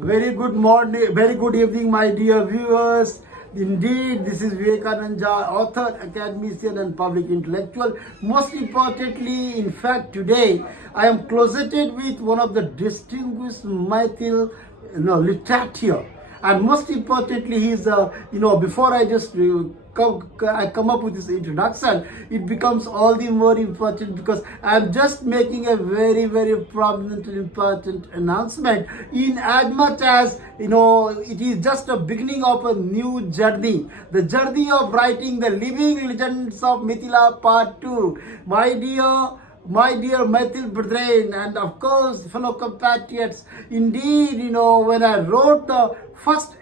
Very good morning, very good evening, my dear viewers. Indeed, this is Vivakanand Jha, author, academician, and public intellectual. Most importantly, in fact, today I am closeted with one of the distinguished Mithila, literature. And most importantly, he's before I just I come up with this introduction, it becomes all the more important because I'm just making a very, very prominent and important announcement in as much as it is just a beginning of a new journey, the journey of writing the living legends of Mithila part 2. My dear Mithil brethren, and of course fellow compatriots, indeed, when I wrote the first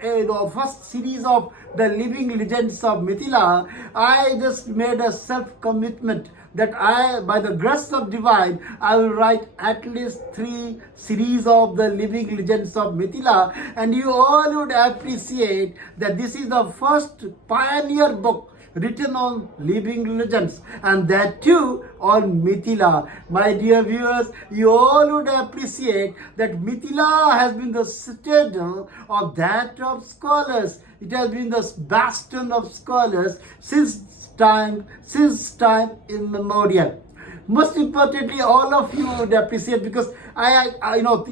series of the living legends of Mithila, I just made a self-commitment that by the grace of divine, I will write at least 3 series of the living legends of Mithila, and you all would appreciate that this is the first pioneer book written on living legends, and that too on Mithila. My dear viewers, you all would appreciate that Mithila has been the citadel of that of scholars. It has been the bastion of scholars since time immemorial. Most importantly, all of you would appreciate because I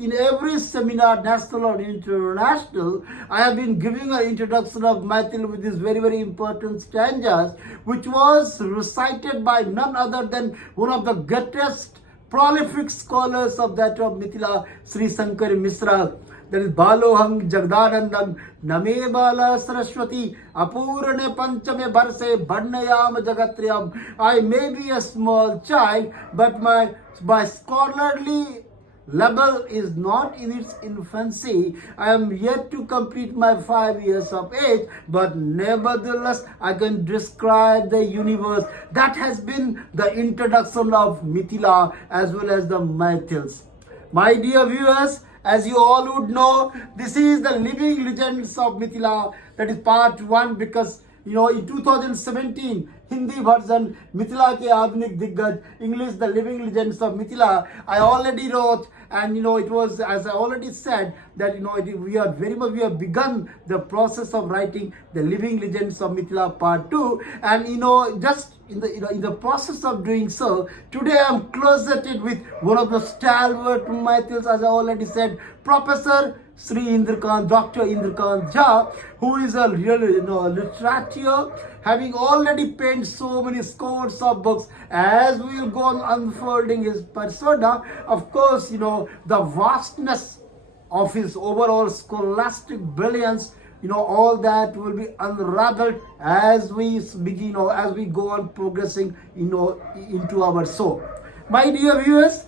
in every seminar, national or international, I have been giving an introduction of Mithila with these very, very important stanzas, which was recited by none other than one of the greatest prolific scholars of that of Mithila, Sri Shankar Misra. That is Balohang Jagdanandam Name Bala Saraswati Apurane Panchame Barse Bannayam Jagatriyam. I may be a small child, but my scholarly level is not in its infancy. I am yet to complete my 5 years of age, but nevertheless I can describe the universe. That has been the introduction of Mithila as well as the Mithils. My dear viewers, as you all would know, this is the living legends of Mithila. That is part 1 because in 2017 Hindi version Mithila ke Adhunik Diggaj, English the living legends of Mithila, I already wrote, and it was, as I already said, that we have begun the process of writing the living legends of Mithila part 2, and just in the process of doing so, today I am closeted with one of the stalwart Mithils, as I already said, Professor Sri Indrakant, Dr. Indrakant Jha, who is a real literature, having already penned so many scores of books. As we will go on unfolding his persona, of course, the vastness of his overall scholastic brilliance, all that will be unraveled as we begin, as we go on progressing, into our soul. My dear viewers,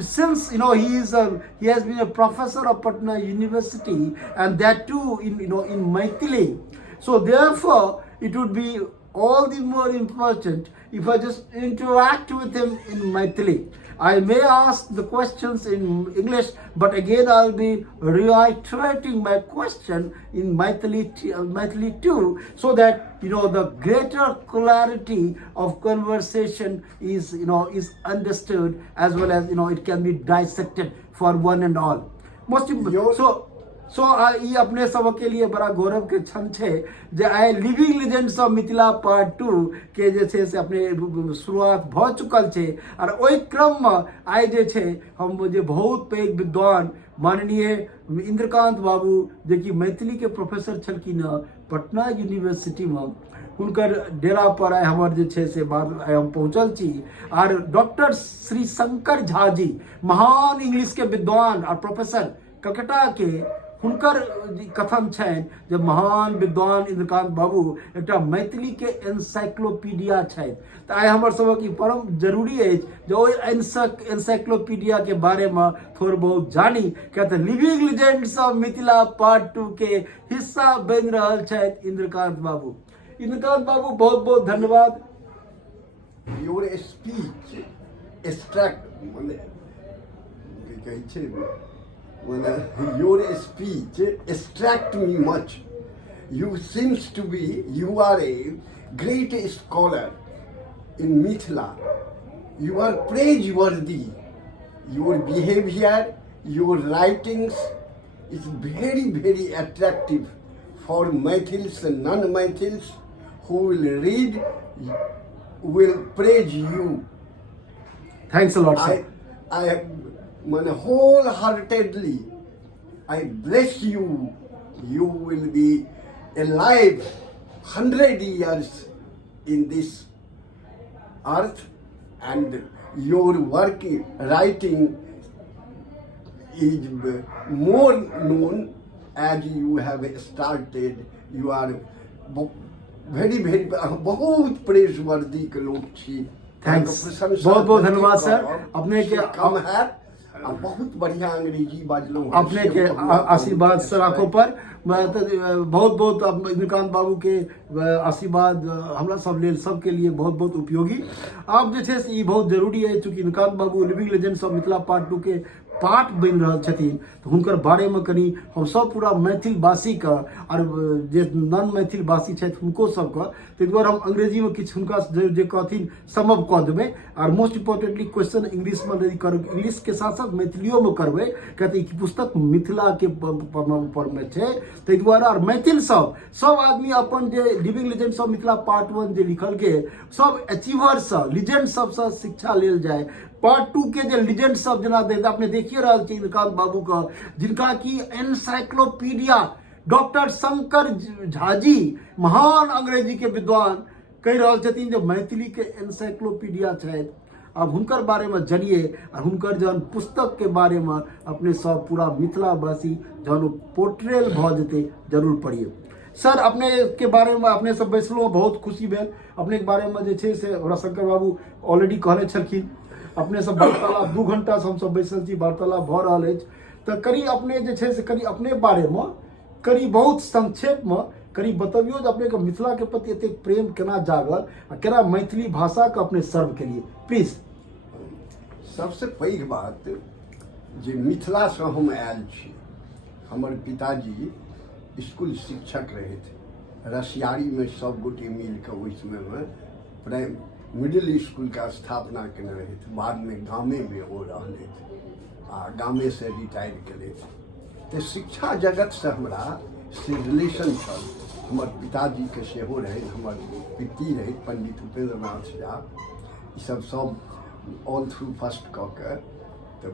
since he has been a professor of Patna University, and that too in Maithili, so therefore it would be all the more important if I just interact with him in Maithili. I may ask the questions in English, but again I'll be reiterating my question in Maithili too, so that the greater clarity of conversation is understood, as well as it can be dissected for one and all. Most important. सो ये अपने सबके लिए बड़ा गौरव के क्षण है जे आइ living legends of Mithila part 2 के जे से अपने शुरुआत भ चुकल है, और ओहि क्रम में आइ जे छे हम जे बहुत पैघ विद्वान माननीय इंद्रकांत बाबू, जे कि मैथिली के प्रोफेसर छलखिन पटना यूनिवर्सिटी में, हुनकर डेरा पर आइ हमर जे छे से बाद आइ हम पहुँचल छी। और डॉक्टर श्री शंकर झा जी, महान इंग्लिश के विद्वान और प्रोफेसर कलकत्ता के, हुनकर कथन छनि जे महान विद्वान इंद्रकांत बाबू एक मैथिली के एनसाइक्लोपीडिया छथि। तऽ आइ हमर सबक ई परम जरूरी अछि जे ओहि एनसाइक्लोपीडिया के बारे में थोड़ बहुत जानी, किया तऽ living legends of Mithila part 2 के हिस्सा बनि रहल छथि इंद्रकांत बाबू। इंद्रकांत बाबू, बहुत बहुत धन्यवाद। Your speech extract your speech attract me much. You are a great scholar in Mithila. You are praiseworthy. Your behavior, your writings, is very, very attractive for Maithils and non-Maithils who will read, will praise you. Thanks a lot, sir. I wholeheartedly, I bless you. You will be alive 100 years in this earth, and your work, writing is more known as you have started. You are very, very, बहुत प्रेसवर्दी के लोग छी। Thanks, बहुत बहुत धन्यवाद sir. अपने के कम है, बहुत बढ़िया अंग्रेजी बाजलो, अपने के आशीर्वाद सर आंखों पर बहुत बहुत इंद्रकांत बाबू के आशीर्वाद हमरा सब लेल सबके लिए बहुत बहुत उपयोगी। आप जे छै से ई बहुत जरूरी है, चूँकि Indrakant Babu living legends of Mithila part 2 के पार्ट बन रहल छथिन, तो हुनकर बारे में कनी हम सब पूरा मैथिल वासी का और जे नॉन मैथिल वासी छथि हुनको सबके, ताहि दुआरे हम अंग्रेजी में किछु हुनका जे कहथिन संभव कऽ देबै, और मोस्ट इम्पोर्टेंटली क्वेश्चन इंग्लिश में यदि कर, इंग्लिश के साथ साथ मैथिलियो में करबै, कहते ई पुस्तक मिथिला के ऊपर में छै, ताहि दुआरे और मैथिल सब आदमी अपन जे living legends of Mithila part 1 जे लिखल के सब अचीवर्स लीजेंड सबसे शिक्षा लेल जाए। पार्ट 2 के जो लीजेंड सब जना आपने देखिए रहा है इंद्रकांत बाबू का, जिनका की एनसाइक्लोपीडिया डॉक्टर शंकर झा जी महान अंग्रेजी के विद्वान कह रहा छथिन जो मैथिली के एनसाइक्लोपीडिया है। अब हुनकर बारे में जानिए और हुनकर जहन पुस्तक के बारे में अपने सब पूरा मिथिलावासी जहन पोर्ट्रेल भ जेते जरूर पढ़िए। सर अपने के बारे में अपने सब बैसलो बहुत खुशी भेल। अपने के बारे में जे छै से हमरा शंकर बाबू ऑलरेडी कहले छलखिन, अपने सब वार्तालाप 2 घंटा से हम सब बैसल छी, वार्तालाप भ रहल अछि, तो करी अपने जे छै से करी अपने बारे में करी बहुत संक्षेप में करी बतबियो जे अपने के मिथिला के प्रति एते प्रेम केना जागल आ केना मैथिली भाषा के अपने सर्व के लिए प्लीज। सबसे पैघ बात जे मिथिला से हम आयल छी, हमर पिताजी स्कूल शिक्षक रहे थे, रसियारी में सब गोटे मिल के ओहि समय में मिडिल स्कूल का स्थापना करने रहे थे। बाद में गामे में वो रहने थे आ गामे से रिटायर करे थे। तो शिक्षा जगत से हमरा से रिलेशन छल। हमर पिताजी के सेहो रहे, हमर पिति रहे पंडित उपेंद्र नाथ झा, सब ऑल थ्रू फर्स्ट कऽ के तो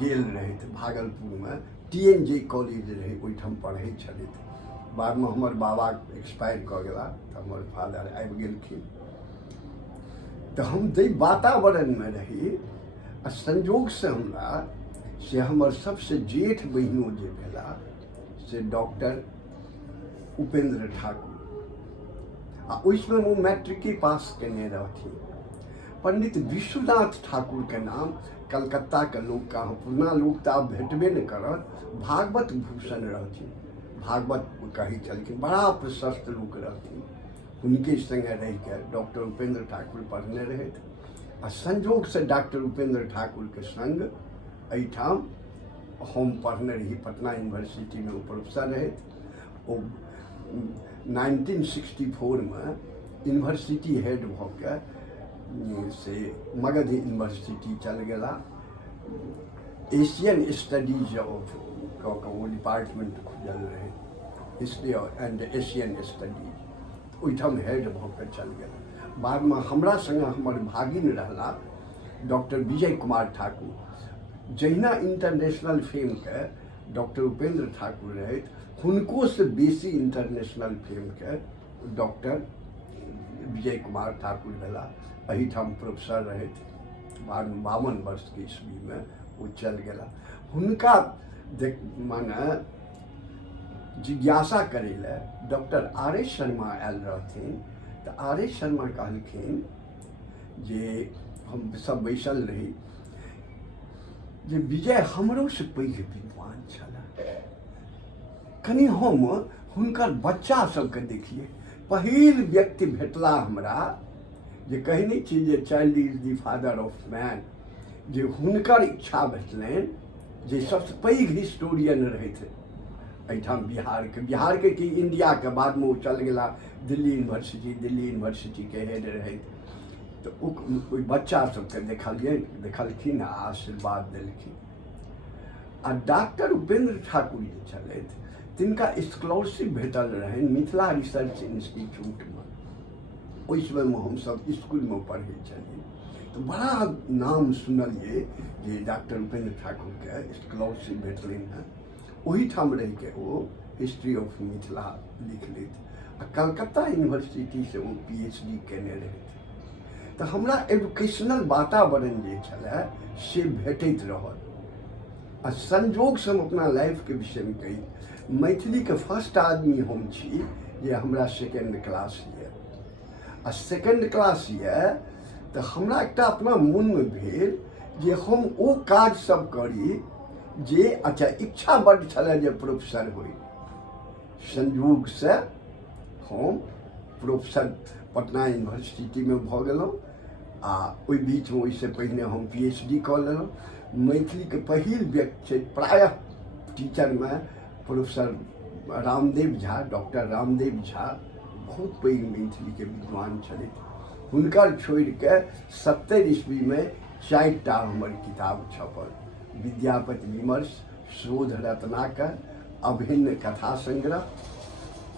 गेल रहे थे भागलपुर में TNJ कॉलेज रहे, ओहिठाम पढ़े छले थे। बाद में हमर बाबा एक्सपायर कऽ गेला तो हमर फादर आबि गेलखिन। तो हम जे वातावरण में रही, संजोग से हमरा से हमर सबसे जेठ बहिनो जे भेला से डॉक्टर उपेंद्र ठाकुर, आ उसमें वो मैट्रिके पास केने रहथिन। पंडित विश्वनाथ ठाकुर के नाम कलकत्ता के लोग का, पुरना लोग तो आब भेटबे नहीं करत, भागवत भूषण रहथिन, भागवत कही चलखिन, बड़ा प्रशस्त लोग रहथिन। उनके संगे रह के डॉक्टर उपेंद्र ठाकुर पढ़ने रहे थे। आ संजोग से डॉक्टर उपेंद्र ठाकुर के संग एठाम हम पढ़ने रही, पटना यूनिवर्सिटी में प्रोफेसर रहे थे। 1964 में यूनिवर्सिटी हेड होकर से मगध यूनिवर्सिटी चल गया। एशियन स्टडीज ऑफ वो डिपार्टमेंट खुजल रहे, हिस्ट्री एंड एशियन स्टडीज, ओहिठाम हेड होकर चल गया। बाद में हमरा संग हमर भागिन रहला डॉक्टर विजय कुमार ठाकुर। जहिना इंटरनेशनल फेम के डॉक्टर उपेंद्र ठाकुर रहे, हुनको से बेसी इंटरनेशनल फेम के डॉक्टर विजय कुमार ठाकुर भेला। एहिठाम प्रोफेसर रहे थे। बाद में 52 वर्ष के ईस्वी में वो चल गया। हुनका माने जिज्ञासा करे ले डॉक्टर R.S. शर्मा आयल रहथिन। तो R.S. शर्मा कहलखिन जे हम सब बैसल रही जे विजय हमरो से पैघ विद्वान छला, कनी हम हुनकर बच्चा सबके देखिए। पहिल व्यक्ति भेटला हमरा जे कहै नहि छी जे child is the father of man, जे हुनकर इच्छा भेटलनि जे सबसे पैघ हिस्टोरियन रहैत एहिठाम बिहार के कि इंडिया के। बाद में वो चल गया दिल्ली यूनिवर्सिटी के हेड रहे। तो बच्चा सबके देखलिए, देखलखिन, आशीर्वाद देलखिन। आ डॉक्टर उपेंद्र ठाकुर जे छलथि तिनका स्कॉलरशिप भेटल रहनि मिथिला रिसर्च इंस्टीट्यूटमे। ओहि समयमे हमसब इसकुलमे पढ़ै छलियै तऽ बड़ा नाम सुनलियै जे डॉक्टर उपेंद्र ठाकुरके स्कॉलरशिप भेटलनि हेँ। ओहीठाम रहिके ओ हिस्ट्री ऑफ मिथिला लिखलथि आ कलकत्ता यूनिवर्सिटीसँ ओ PhD केने रहथि। तऽ हमरा एजुकेशनल वातावरण जे छलै से भेटैत रहल। आ संजोगसँ हम अपना लाइफके विषयमे कही मैथिलीके फर्स्ट आदमी हम छी जे हमरा सेकेंड क्लास यऽ। आ सेकेंड क्लास यऽ तऽ हमरा एकटा अपना मोनमे भेल जे हम ओ काज सब करी जे अच्छा इच्छा बड्ड छलै जे प्रोफेसर होइ। संयोगसँ हम प्रोफेसर पटना यूनिवर्सिटीमे भऽ गेलहुँ आ ओहि बीचमे ओहिसँ पहिने हम PhD कऽ लेलहुँ। मैथिलीके पहिल व्यक्ति छै प्रायः टीचरमे प्रोफेसर रामदेव झा, डॉक्टर रामदेव झा बहुत पैघ मैथिलीके विद्वान छलथि। हुनकर छोड़िके 70 ईस्वीमे 4टा हमर किताब छपल, विद्यापति विमर्श, शोध रत्नाकर, अभिन्न कथा संग्रह।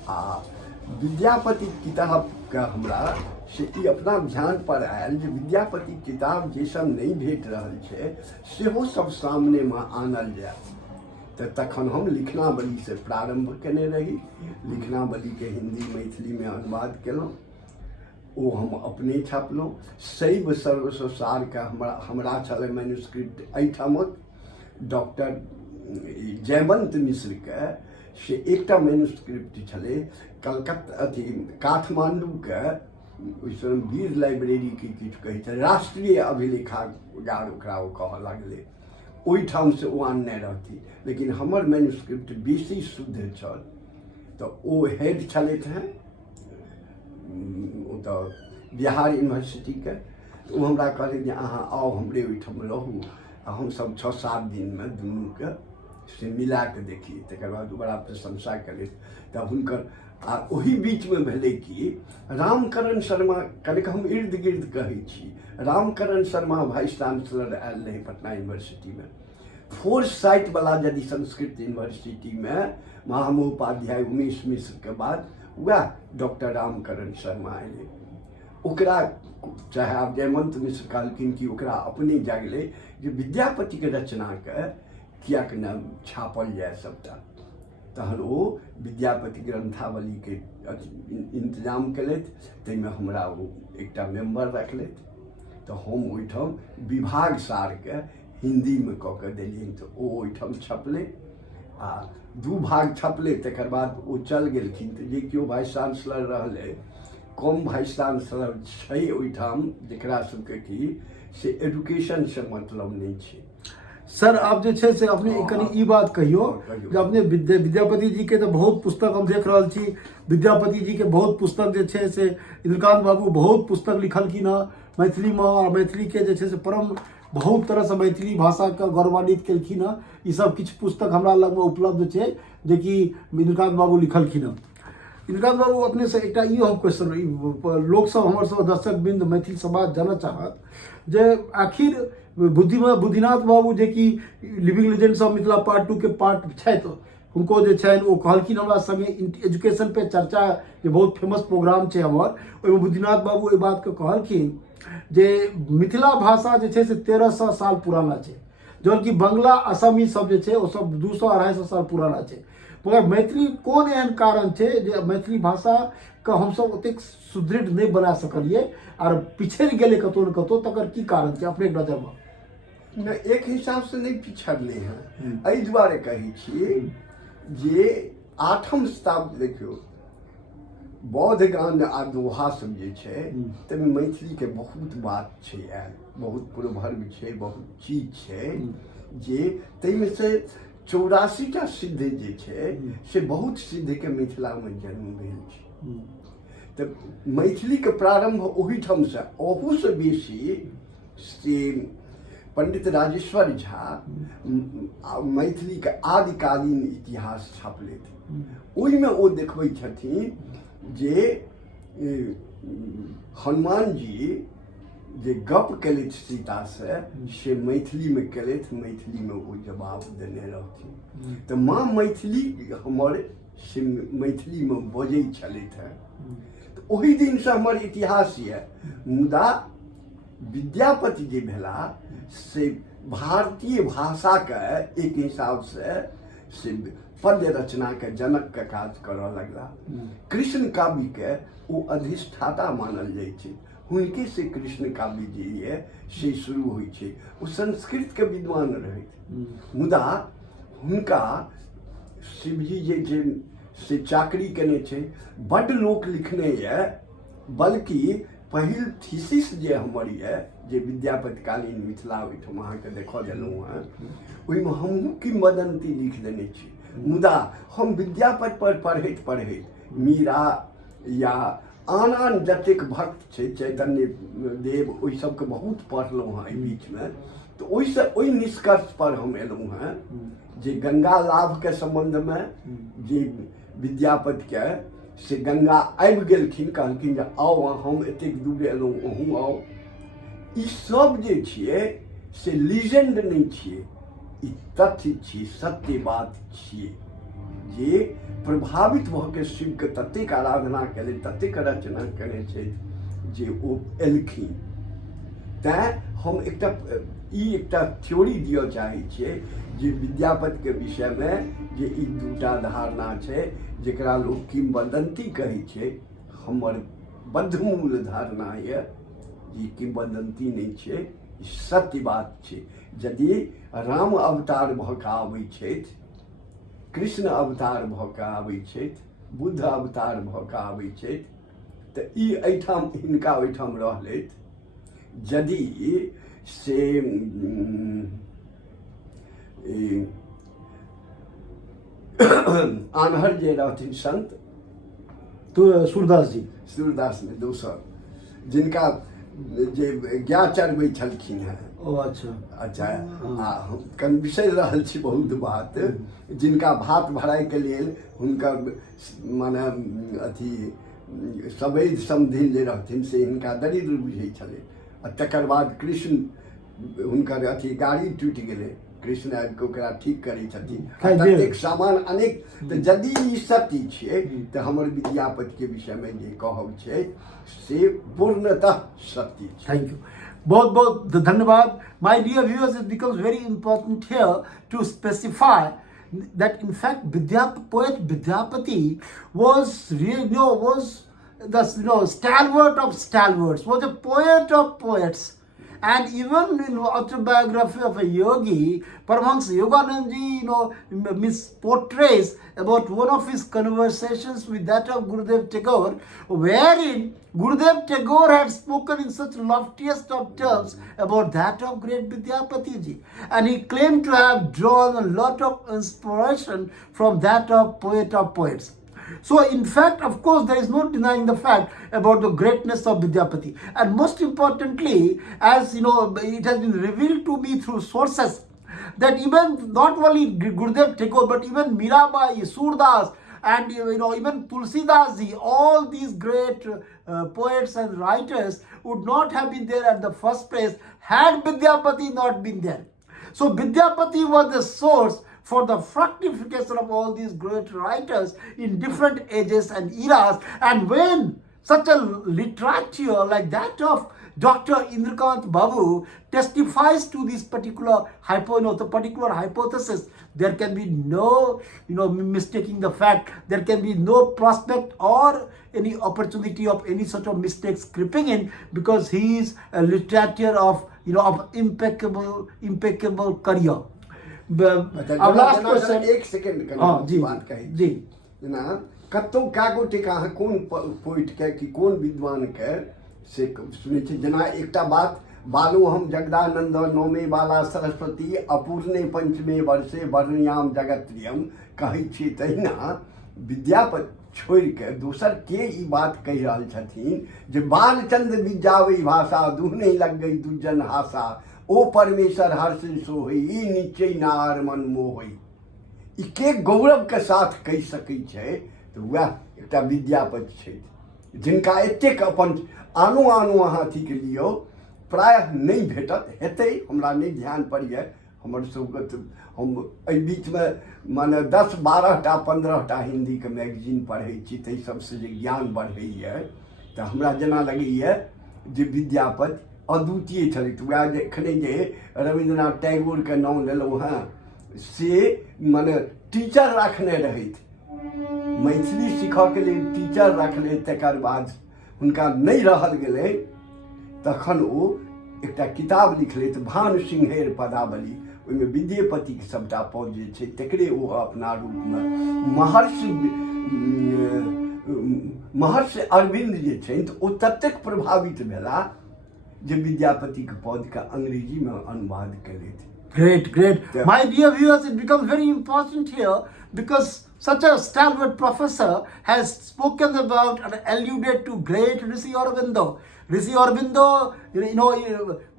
आ विद्यापति किताबके हमरा से ई अपना ध्यान पर आयल जे विद्यापति किताब जे सब नहीं भेट रहल छै सेहो सब सामनेमे आनल जाय। तऽ तखन हम लिखनावलीसँ प्रारंभ केने रही। लिखनावलीके हिंदी मैथिलीमे अनुवाद केलहुँ, ओ हम अपने छापलहुँ। शैव सर्वसारके हमरा छलै मैन्युस्क्रिप्ट एहिठामक डॉक्टर जयवंत मिश्रके से एकटा मैन्युस्क्रिप्ट छलै कलकत्ता अथी काठमांडूके ओहि समय वीर लाइब्रेरीके किछु कहै छै राष्ट्रीय अभिलेखागार ओकरा ओ कहऽ लगलै, ओहिठामसँ ओ आनने रहती। लेकिन हमर मैन्युस्क्रिप्ट बेसी शुद्ध छल। तऽ ओ हेड छलथि हेँ ओतऽ बिहार यूनिवर्सिटीके। तऽ ओ हमरा कहलै जे अहाँ आउ हमरे ओहिठाम रहू आ हमसब 6-7 दिनमे दुनूके से मिला कऽ देखी। तकर बाद बड़ा प्रशंसा केलथि। तऽ हुनकर आ ओही बीचमे भेलै कि रामकरण शर्मा, कनिक हम इर्द गिर्द कहै छी, Ramkaran Sharma vice chancellor oil रहे पटना यूनिवर्सिटीमे। 4 साइटवला यदि संस्कृत यूनिवर्सिटीमे महामहोपाध्याय उमेश मिश्रके बाद वएह डॉक्टर रामकरण शर्मा अयलै। ओकरा चाहे आब जयवंत मिश्र कहलखिन कि ओकरा अपने जागलै जे विद्यापतिके रचनाके किएक न छापल जाए सबटा। तहन ओ विद्यापति ग्रंथावलीके इंतजाम केलथि, ताहिमे हमरा ओ एकटा मेम्बर रखलथि। तऽ हम ओहिठाम विभाग सारके हिंदीमे कऽ कऽ देलियनि तऽ ओ ओहिठाम छपलै आ 2 भाग छपलै। तकर बाद ओ चल गेलखिन तऽ जे केओ वाइस चांसलर रहलै, कम वाइस चांसलर छै ओहिठाम जकरा सबके कि से एजुकेशनसँ मतलब नहीं छै। सर आप जे छै से अपने कनी ई बात कहियो जे अपने विद्यापति जी के तो बहुत पुस्तक हम देख रहल छी। विद्यापति जी के बहुत पुस्तक जे छै से इंद्रकांत बाबू बहुत पुस्तक लिखलखिन हँ मैथिलीमे, और मैथिली के जे छै से परम बहुत तरह से मैथिली भाषा के गौरवान्वित केलखिन हँ। ई सब किछु पुस्तक हमरा लगमे उपलब्ध छै जे कि इंद्रकांत बाबू लिखलखिन हँ। इंद्रकांत बाबू अपने से एकटा ई हम क्वेश्चन लोक सब हमर सब दर्शक बिंद मैथिल समाज जानऽ चाहत जे आखिर बुद्धिनाथ बाबू जे कि living legends of Mithila part 2 के पार्ट छथि, हुनको जे छनि ओ कहलखिन हमरा संगे एजुकेशन पे चर्चा जे बहुत फेमस प्रोग्राम छै हमर, ओहिमे बुद्धिनाथ बाबू एहि बात के कहलखिन जे मिथिला भाषा जे छै से 1300 साल पुराना छै, जबकि बंगला असमी सब जे छै ओ सब 200-250 साल पुराना छै। मगर मैथिली कोन एहन कारण छै जे मैथिली भाषा के हमसब ओतेक सुदृढ़ नहीं बना सकलिए और पिछड़ गेले कतौ न कतौ, तकर की कारण छै अपने नजर में? एक हिसाब से नहीं पिछड़ले हैं। एहि दुआरे कहै छी जे 8म शताब्दी देखियो बौद्ध गान आ दोहा सब जे छै तमे मैथिली के बहुत बात छै आयल, बहुत पूर्वभर्ग छै, बहुत चीज छै जे तैमे से 84टा सिद्ध जे छै से बहुत सिद्ध के मिथिला में जन्म भेल छै। तऽ मैथिली के प्रारंभ ओहिठाम से, ओहू से बेसी से पंडित राजेश्वर झा मैथिली के आदिकालीन इतिहास छापलथि। ओहिमे ओ देखबै छथिन जे हनुमान जी जे गप केलथि सीता से मैथिली में केलथि, मैथिली में वो जवाब देने रहथिन। तो माँ मैथिली हमर से मैथिली में बजै छलथि हैं। तो ओहि दिन से हमर इतिहास है। मुदा विद्यापति जे भेला से भारतीय भाषा के एक हिसाब से पद्य रचना के जनक के काज करऽ लगला। कृष्ण काव्य के वो अधिष्ठाता मानल जाइ छै। हुनके से कृष्ण काव्य जे ये से शुरू होइ छै। वो संस्कृत के विद्वान रहे, मुदा हुनका शिवजी जे से चाकरी केने छै, बड्ड लोक लिखने ये। बल्कि पहिल थीसिस जे हमर ये जे विद्यापति कालीन मिथिला ओहिठाम अहाँके देखऽ देलहुँ हैं, ओहिमे हमहूँ किंवदंती लिख देने छी। मुदा हम विद्यापति पर पढ़ैत पढ़ैत मीरा या आन जतेक भक्त छै, चैतन्य देव, ओहि सबके बहुत पढ़लहुँ हैं एहि बीचमे। तो ओहिसँ ओहि निष्कर्ष पर हम एलहुँ हैं जे गंगा लाभ के संबंध में जे विद्यापति के से गंगा आबि गेलखिन, कहलखिन जे आओ हम एतेक दूर एलहुँ, अहूँ आओ। ई सब जे छियै से लीजेंड नहीं छियै, ई तथ्य छियै, सत्य बात छियै जे प्रभावित भऽ के शिव के ततेक आराधना केले, ततेक रचना केने छै जे ओ एलखिन। तैं हम एकटा थ्योरी दिअ चाहै छियै जे विद्यापति के विषय में जे ई दूटा धारणा छै जेकरा लोग किंवदंती कहै छै, हमर बद्धमूल धारणा ये ई किंवदंती नहीं छै, सत्य बात छै। यदि राम अवतार भऽ कऽ आबै छथि, कृष्ण अवतार भऽ कऽ आबै छथि, बुद्ध अवतार भऽ कऽ आबै छथि, तऽ ई एहिठाम हिनका ओहिठाम रहलथि। यदि से आन्हर जे रहथिन संत तो सूरदास में दोसर जिनका जे ज्ञा चढ़बै छलखिन हैं। ओ अच्छा हम कनि बिसरि रहल छी बहुत बात। जिनका भात भराय के लेल हुनकर माने अथी सवैध समधिन जे रहथिन से हिनका दरिद्र बुझै छलै। आ तकर बाद कृष्ण हुनकर अथी गाड़ी टूटि गेलै, कृष्ण आबि कऽ ओकरा ठीक करै छथिन, ततेक सामान अनेक। तऽ यदि ई सत्य छियै तऽ हमर विद्यापति के विषय में जे कहब छै से पूर्णतः सत्य छै। थैंक यू, बहुत बहुत धन्यवाद। My dear viewers, it becomes very important here to specify that in fact poet Vidyapati was really, was the stalwart of stalwarts, was a poet of poets. And even in autobiography of a yogi, Paramahansa Yoganand portrays about one of his conversations with that of Gurudev Tagore, wherein Gurudev Tagore had spoken in such loftiest of terms about that of great Vidyapati ji, and he claimed to have drawn a lot of inspiration from that of poet of poets. So in fact, of course, there is no denying the fact about the greatness of Vidyapati. And most importantly, as it has been revealed to me through sources that even not only Gurudev Tagore, but even Mirabai, Surdas, and even Tulsidas ji, all these great poets and writers would not have been there at the first place had Vidyapati not been there. So Vidyapati was the source for the fructification of all these great writers in different ages and eras. And when such a literature like that of Dr. Indrakant Babu testifies to this particular hypothesis, there can be no mistaking the fact. There can be no prospect or any opportunity of any sort of mistakes creeping in, because he is a literature of impeccable career. अब last question एक second कनी बात कही जी ना कतौ कागोटे कहाँ कोन poet के कि कोन विद्वान के से सुनै छै। जेना एकटा बात बालू हम जगदानंद नौमे बाला सरस्वती अपूर्णे पंचमे वर्षे वर्णयाम जगत्रियम कहै छी। तहिना विद्यापति छोड़ के दोसर के ई बात कहि रहल छथिन जे बालचंद विद्यावै भाषा दुहने लग गई दुजन हासा, ओ परमेश्वर हर्ष सोहई ई नीचे नार मन मोहई। ई के गौरव के साथ कहि सकै छै तऽ वएह एकटा विद्यापति छै जिनका एतेक अपन आनो अहाँ अथी के लियौ प्रायः नहीं भेटत हेतै हमरा नहीं ध्यान पड़िए हमर सबके तऽ हम एहि बीचमे माने 10-12टा 15टा हिन्दीके मैगजीन पढ़ै छी ताहि सबसँ जे ज्ञान बढ़ैए तऽ हमरा जेना लगैए जे विद्यापति अद्वितीय छलथि। वएह जे एखने जे रविन्द्रनाथ टैगोरके नाम लेलहुँ हेँ से मने टीचर रखने रहथि, मैथिली सीखऽके लेल टीचर रखले, तकर बाद हुनका नहि रहल गेलै तखन ओ एकटा किताब लिखलथि भानु सिंहेर पदावली, ओहिमे विद्यापतिके सभटा पद जे छै तकरे ओ अपना रूपमे महर्षि अरविन्द जे छनि तऽ ओ ततेक प्रभावित भेला जे विद्यापतिके पदके अंग्रेजीमे अनुवाद केलथि। Great, great. My dear viewers, it becomes very important here because such a stalwart professor has spoken about and alluded to great Rishi Aurobindo. Rishi Aurobindo,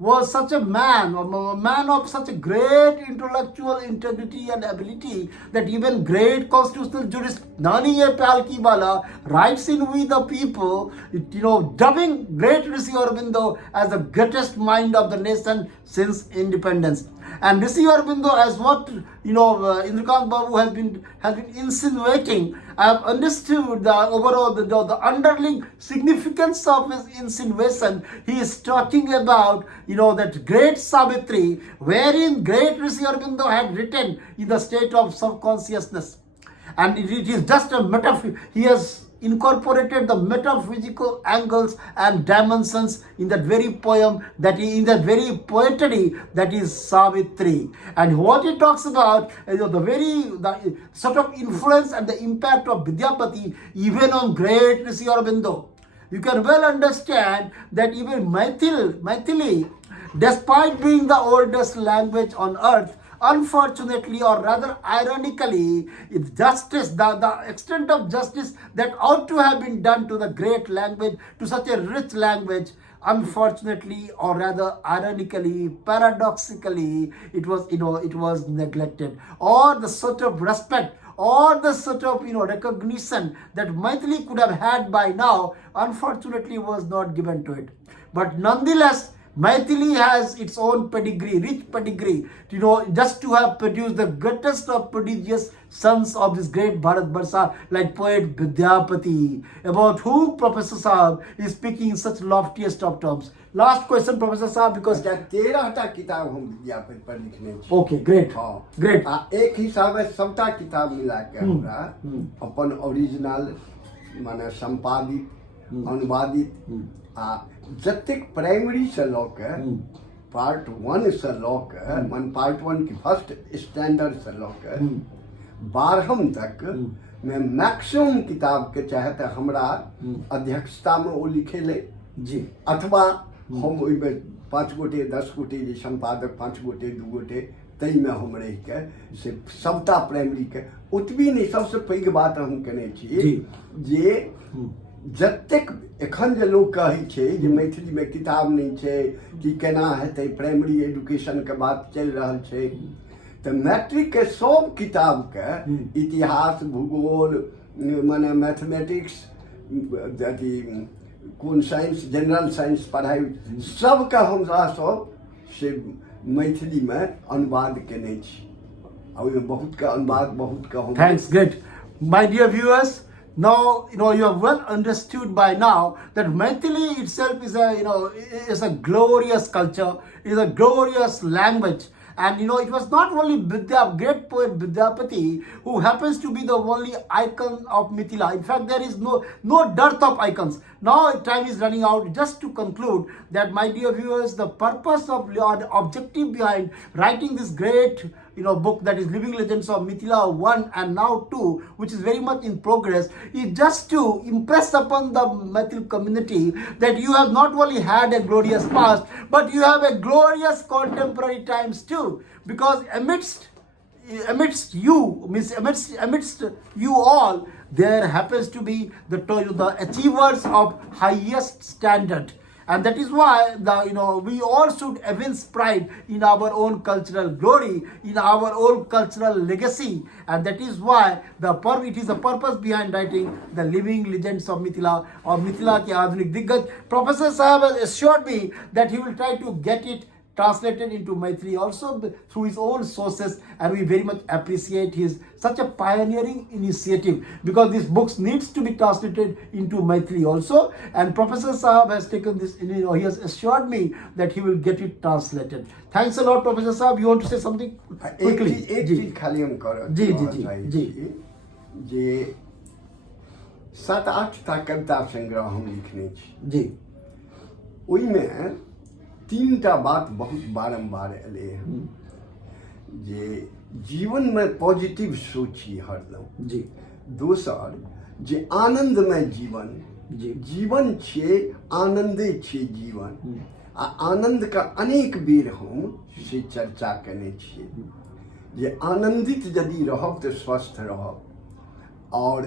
was such a man of such a great intellectual integrity and ability that even great constitutional jurist Nani A. Palkiwala writes in We the People, dubbing great Rishi Aurobindo as the greatest mind of the nation since independence. And Rishi Aurobindo, as what Indrakant Babu has been insinuating, I have understood the overall the underlying significance of his insinuation. He is talking about that great Savitri, wherein great Rishi Aurobindo had written in the state of subconsciousness, and it is just a metaphor. He has incorporated the metaphysical angles and dimensions in that very poem, in that very poetry that is Savitri. And what he talks about is the sort of influence and the impact of Vidyapati even on great Rishi Aurobindo. You can well understand that even Maithili, despite being the oldest language on earth, unfortunately, or rather ironically, it's justice, the extent of justice that ought to have been done to the great language, to such a rich language, unfortunately, or rather ironically, paradoxically, it was neglected. Or the sort of respect, or the sort of recognition that Maithili could have had by now, unfortunately was not given to it. But nonetheless, Maithili has its own pedigree, rich pedigree, just to have produced the greatest of prodigious sons of this great Bharat Barsha, like poet Vidyapati, about whom Professor Saab is speaking in such loftiest of terms. Last question, Professor Saab, because 13टा किताब हम विद्यापति पर लिखने छी। Okay, great, great. एक हिसाबे सबटा किताब मिला के हमरा अपन ओरिजिनल माने संपादित, अनुवादित आ जतेक प्राइमरी से लऽ के पार्ट 1 से लऽ के पार्ट 1 की फर्स्ट स्टैंडर्ड से लऽ के 12वीं तक में मैक्सिमम किताब के चाहे तो हमरा अध्यक्षता में वो लिखेले जी, अथवा हम ओहिमे 5 गोटे 10 गोटे जे संपादक 5 गोटे 2 गोटे तई में हम रह के से सबटा प्राइमरी के ओतबी नहीं। सबसे पैघ बात हम केने छी जे जतेक एखन जे लोग कहै छै जे मैथिली में किताब नहीं छै कि केना हेतै, प्राइमरी एजुकेशन के बात चल रहल छै, तो मैट्रिक के सब किताब के इतिहास, भूगोल, माने मैथमेटिक्स, अथी कोन साइंस, जनरल साइंस पढ़ाई सबके हमरा सब से मैथिली में अनुवाद केने छी। ओहिमे बहुत के अनुवाद बहुत के हम Thanks, great. My dear viewers, now you have well understood by now that Maithili itself is a glorious culture, is a glorious language. And it was not only great poet Vidyapati who happens to be the only icon of Mithila. In fact, there is no dearth of icons. Now time is running out. Just to conclude that, my dear viewers, the purpose of the objective behind writing this great book, that is Living Legends of Mithila 1 and now 2, which is very much in progress, is just to impress upon the Maithil community that you have not only had a glorious past, but you have a glorious contemporary times too. Because amidst you all, there happens to be the achievers of highest standard. And that is why we all should evince pride in our own cultural glory, in our own cultural legacy. And that is why it is the purpose behind writing the living legends of Mithila, or Mithila ke Aadhunik Diggaj. Professor Sahab has assured me that he will try to get it translated into Maithili also through his own sources, and we very much appreciate his such a pioneering initiative, because these books needs to be translated into Maithili also. And Professor Sahab has taken this, he has assured me that he will get it translated. Thanks a lot, Professor Sahab. You want to say something quickly? एक चीज खाली हम कर जी जी जी जी जे 7-8 टा कविता संग्रह हम लिखने छी जी। ओइमे 3टा बात बहुत बारंबार एले हैं जे जीवन में पॉजिटिव सोची हरदम जी। दोसर जे आनंदमय जीवन जी। जीवन छे आनंदे छे जीवन आ आनंद का अनेक बेर हम से चर्चा करने छिए जे आनंदित यदि रहब तो स्वस्थ रहब और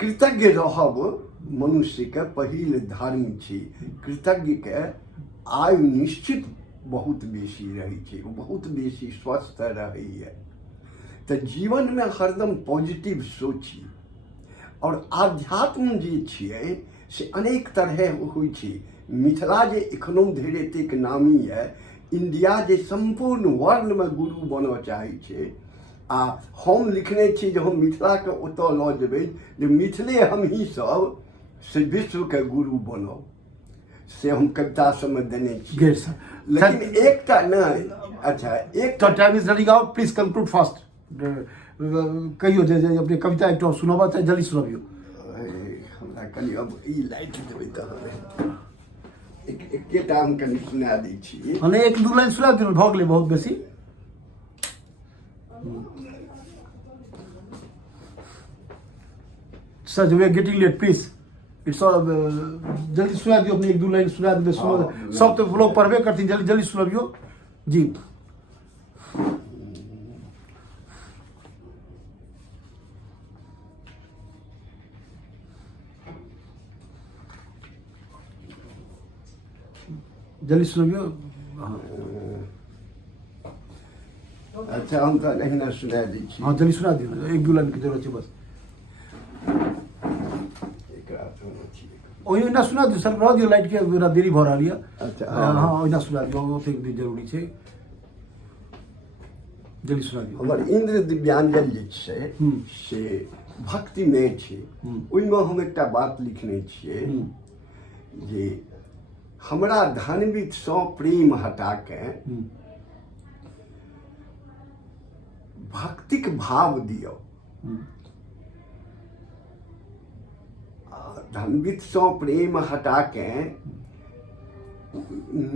कृतज्ञ रहब मनुष्य के पहिल धर्म छी। कृतज्ञ के आयु निश्चित बहुत बेसी रही छै, बहुत बेसी स्वस्थ रही है। तो जीवन में हरदम पॉजिटिव सोची और आध्यात्म जे छिए से अनेक तरह होइ छै। मिथिला जे एखनो धरि एतेक नामी है, इंडिया जे संपूर्ण वर्ल्ड में गुरु बनऽ चाहै छै आ हम लिखने छी जे हम मिथिला के ओतऽ लऽ जेबै जे मिथिले हमही सब से विश्व के गुरु बनब, से हम कविता सबमे देने छी। लेकिन एकटा नहीं, अच्छा एक time is running out, please conclude fast. कहियो जे अपने कविता एकटा सुनाबा चाहे जल्दी सुनाबियो। हमरा कनी अब ई लाइट देबै तऽ एकेटा हम कनी सुना दै छी। हने 1-2 लाइन सुना दियौ, भऽ गेलै बहुत बेसी। Sir we are getting late, please it's all, जल्दी सुना दियो अपने 1-2 लाइन सुना देबे। सब तो लोग पढ़बे करथिन, जल्दी जल्दी सुनाबियो जी। जल्दी सुनाबियो। अच्छा हम तो अहिना सुना दै छी। हाँ जल्दी सुना दियो, 1-2 लाइन की जरूरत है बस। ओहिना सुना दियो सर, रह दियो लाइट के मेरा देरी भ रहल है। अच्छा हाँ ओहिना सुना दियो, ओते भी जरूरी छै, जल्दी सुना दियो। हमर इंद्र दिव्यांजन जे छै से भक्तिमय छै। ओइमे हम एकटा बात लिखने छियै जे हमरा धनवित सँ प्रेम हटा के भक्तिक भाव दियो। धनवित सँ प्रेम हटा के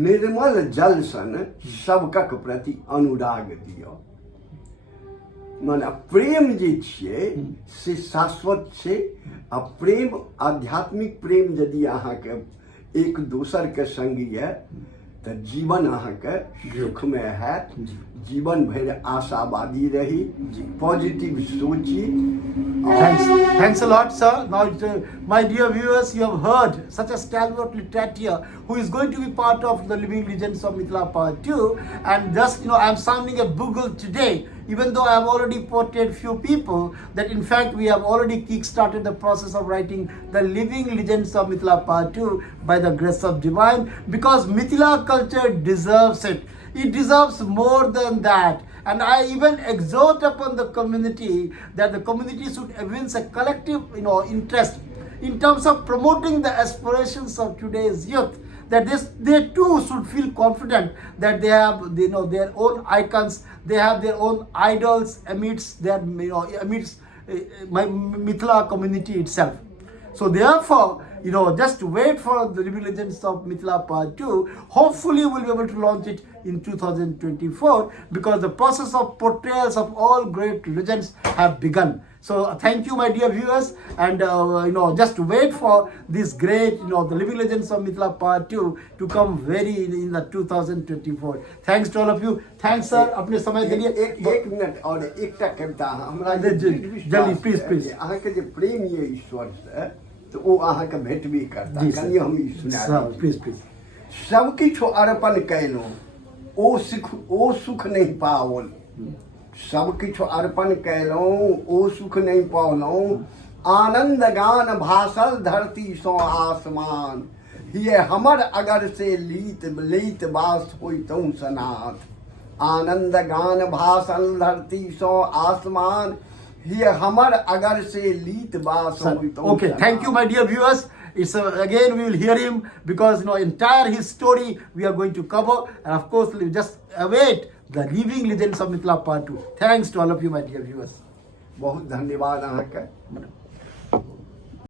निर्मल जल सन सबकक प्रति अनुराग दियो। माने प्रेम जे छियै से शाश्वत छै आ प्रेम, आध्यात्मिक प्रेम यदि अहाँके एक दोसर के संग है तो जीवन अहाँके सुखमय है, जीवन भर आशावादी रही, positive Sochi. Thanks a lot, sir. Now, my dear viewers, you have heard such a stalwart literature who is going to be part of the Living Legends of Mithila Part 2. And just, I am sounding a bugle today, even though I have already portrayed few people, that in fact we have already kick-started the process of writing the Living Legends of Mithila Part 2 by the grace of Divine, because Mithila culture deserves it. It deserves more than that. And I even exhort upon the community that the community should evince a collective, interest in terms of promoting the aspirations of today's youth. That they too should feel confident that they have, their own icons, they have their own idols amidst my Mithila community itself. So therefore, just wait for the Living Legends of Mithila Part 2. Hopefully we'll be able to launch it in 2024, because the process of portrayals of all great legends have begun. So thank you, my dear viewers, and just wait for this great, the Living Legends of Mithila Part 2 to come very in the 2024. Thanks to all of you. Thanks sir, अपने समय के लिए। एक minute और एकटा कविता हमरा जल्दी please अहाँके जे प्रेम ये ईश्वर से तो वो अहाँके भेटबे करता जी, सर। कनी हम ई सुना सर प्लीज प्लीज सब किछु अर्पण कयलहुँ ओ सुख नहीं पाओल सब किछु अर्पण कयलहुँ ओ सुख नहीं पाओलहुँ आनंद गान भासल धरती सो आसमान ये हमर अगर से लीत बास होइतहुँ सनाथ आनंद गान भासल धरती सो आसमान ये हमर अगर से लीत बास होइतहुँ Okay, thank you, my dear viewers. It's again we will hear him because entire his story we are going to cover, and of course we just await the living legends of Mithila Part 2. Thanks to all of you, my dear viewers. बहुत धन्यवाद अहाँके Madam.